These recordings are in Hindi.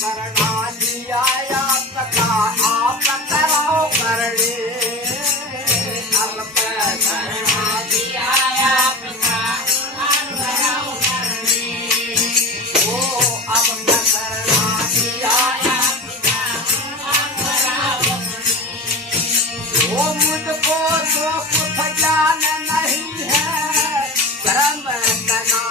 करना लिया आपका आप कराओ करने अब करना लिया आपका आप कराओ करने ओ अब करना लिया आपका आप कराओ करने वो मुझको तो कुछ ज्ञान नहीं है कर्म करना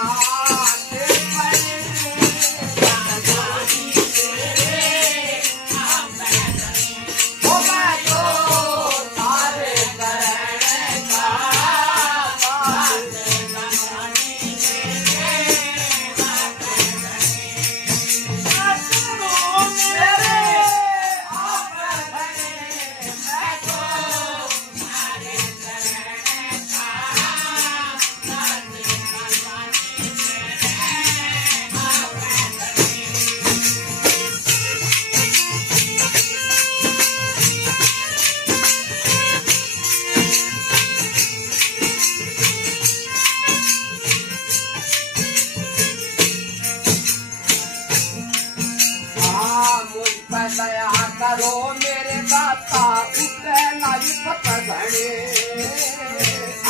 दया करो मेरे दाता उठे नाई पकड़े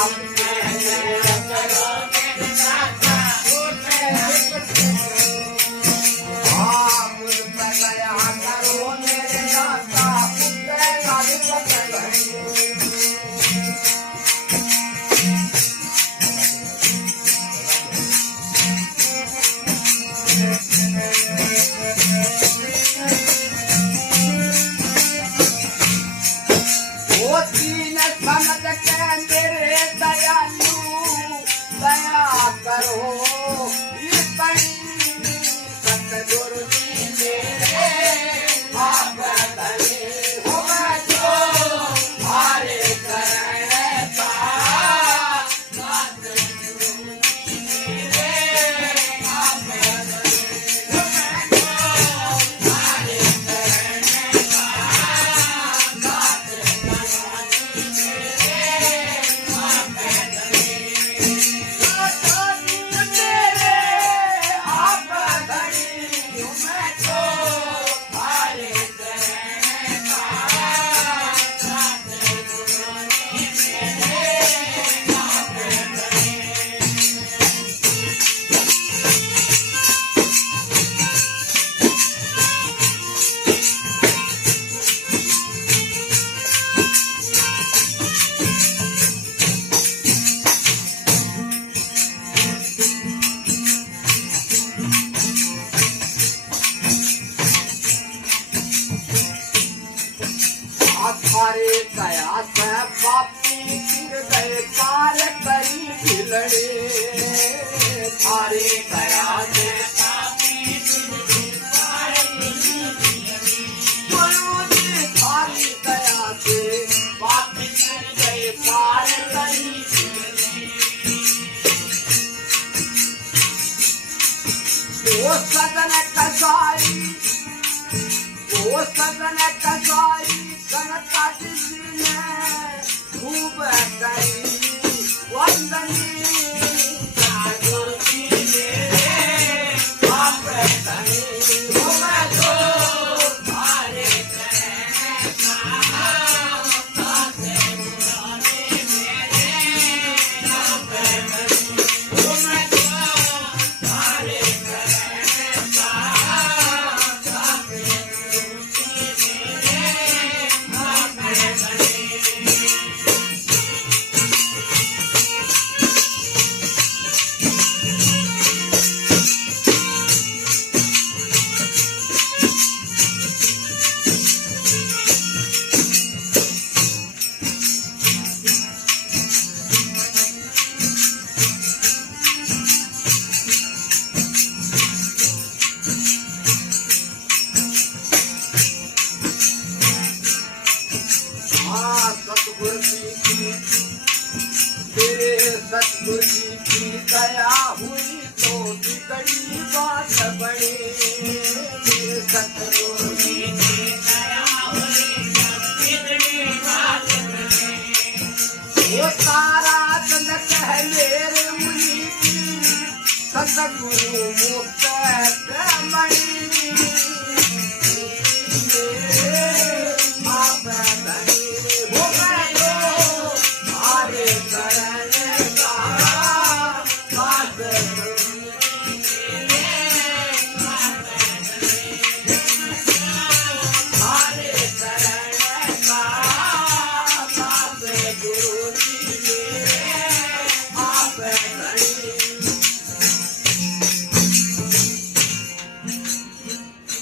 अब दया करो मेरे दाता उठे हाँ मुझ दया करो मेरे दाता उठे नाई पकड़े समझ के मेरे दयालु दया करो इतनी सतगुरु जी मेरे आप धने हो जो हमारे करने का सतगुरु जी मेरे आप धने हो जो हमारे करने का थारे दया से पापी गिर गए पार करी खिलड़े थारे दया से पापी गिर गए पार करी खिलड़े थारी दया से पापी गिर गए पार करी खिलड़े वो सदन कसाई जनता जी ने खूब करी वंदनी सतगुरु जी मेरे आप धने हो जो हमारे करने का सतगुरु जी मेरे आप धने हो जो हमारे करने का सतगुरु जी की दया हुई तो बिगड़ी बात बने सतगुरु जी की दया हुई तो बिगड़ी बात बने वो तारा चंद कह मेरे मुनि की सतगुरु मुक्त मणि आप धनी हो गए हरे चरण का बात हरे चरण का